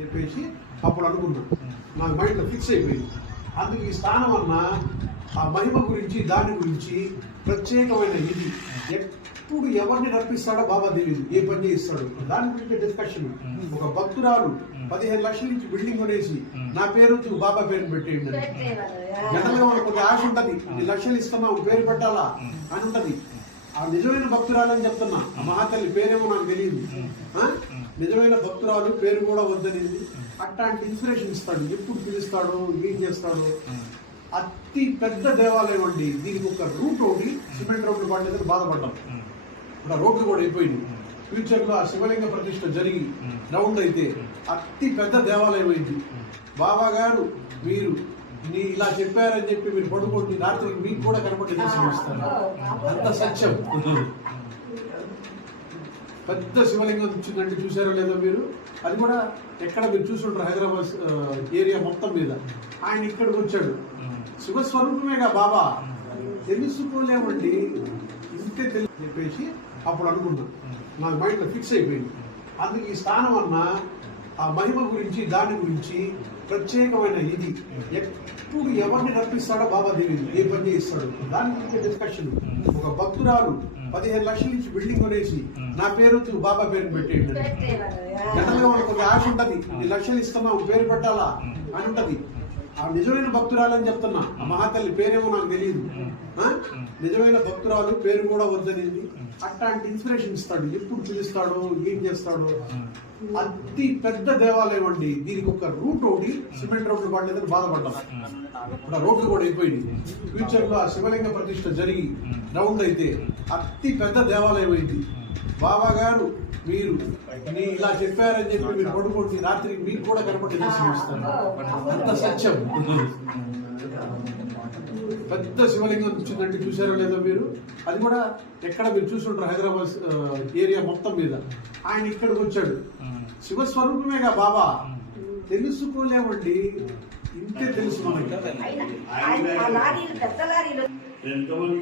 చెప్పేసి అప్పుడు అనుకున్నా, నాకు మైండ్లో ఫిక్స్ అయిపోయింది. అందుకు ఈ స్థానం అన్న ఆ మహిమ గురించి దాని గురించి ప్రత్యేకమైన ఇది ఎప్పుడు ఎవరిని నడిపిస్తాడో బాబా తెలియదు, ఏ పని చేయిస్తాడు దాని గురించి డిస్కషన్. ఒక భక్తురాలు 15 లక్షల నుంచి బిల్డింగ్ కొనేసి నా పేరు బాబా పేరు పెట్టేయండి జనరల్గా మనకు ఒక ఆశ ఉంటది, 10 లక్షలు ఇస్తున్నావు పేరు పెట్టాలా అని ఉంటది. ఆ నిజమైన భక్తురాలు అని చెప్తున్నా, ఆ మహాతల్లి పేరేమో నాకు తెలియదు, నిజమైన భక్తురాలు పేరు కూడా వద్దనింది. అట్లాంటి ఇన్స్పిరేషన్ ఇస్తాడు, ఎప్పుడు పిలుస్తాడు, ఏం చేస్తాడు. అతి పెద్ద దేవాలయం అండి, దీనికి ఒక రూట్ ఒకటి సిమెంట్ రోడ్లు పడలేదని బాధపడ్డాం. ఇప్పుడు ఆ రోడ్లు కూడా అయిపోయింది. ఫ్యూచర్ లో ఆ శివలింగ ప్రతిష్ఠ జరిగి రౌండ్ అయితే అతి పెద్ద దేవాలయం అయింది. బాబా గారు మీరు ఇలా చెప్పారని చెప్పి మీరు పడుకోండి, రాత్రికి మీకు కూడా కనపడి దర్శనమిస్తారు. అంత సత్యం. పెద్ద శివలింగం వచ్చిందంటే చూసారో లేదో మీరు, అది కూడా ఎక్కడ మీరు చూసుంటారు, హైదరాబాద్ ఏరియా మొత్తం మీద. ఆయన ఇక్కడికి వచ్చాడు, శివస్వరూపమేగా బాబా, తెలుసుకోలేమండి, ఇంతే తెలుసు చెప్పేసి అప్పుడు అనుకున్నా, నాకు మైండ్లో ఫిక్స్ అయిపోయింది. అందుకు ఈ స్థానం అన్న ఆ మహిమ గురించి దాని గురించి ప్రత్యేకమైన ఇది ఎప్పుడు ఎవరిని నడిపిస్తాడో బాబా తెలియదు, ఏ పని చేయిస్తాడు దాని గురించి డిస్కషన్. ఒక భక్తురాలు 15 లక్షల నుంచి బిల్డింగ్ కొనేసి నా పేరు బాబా పేరు పెట్టేయండి జనరల్గా మనకు ఒక ఆశ ఉంటది, 10 లక్షలు ఇస్తున్నావు పేరు పెట్టాలా అని ఉంటది. ఆ నిజమైన భక్తురాలు అని చెప్తున్నా, ఆ మహాతల్లి పేరేమో నాకు తెలియదు, నిజమైన భక్తురాలు పేరు కూడా వద్దనింది. అట్లాంటి ఇన్స్పిరేషన్ ఇస్తాడు, ఎప్పుడు పిలుస్తాడు, ఏం చేస్తాడు. అతి పెద్ద దేవాలయం అండి, దీనికి ఒక రూట్ ఒకటి సిమెంట్ రోడ్లు పడలేదని బాధపడ్డాం. ఇప్పుడు ఆ రోడ్లు కూడా అయిపోయింది. ఫ్యూచర్ లో ఆ శివలింగ ప్రతిష్ఠ జరిగి రౌండ్ అయితే అతి పెద్ద దేవాలయం అయింది. బాబా గారు మీరు ఇలా చెప్పారని చెప్పి మీరు పడుకోండి, రాత్రికి మీకు కూడా కనపడి దర్శనమిస్తారు. అంత సత్యం. పెద్ద శివలింగం వచ్చిందంటే చూసారో లేదో మీరు, అది కూడా ఎక్కడ మీరు చూసుంటారు, హైదరాబాద్ ఏరియా మొత్తం మీద. ఆయన ఇక్కడికి వచ్చాడు, శివస్వరూపమేగా బాబా, తెలుసుకోలేమండి, ఇంతే తెలుసు మనకి. ఎంతమంది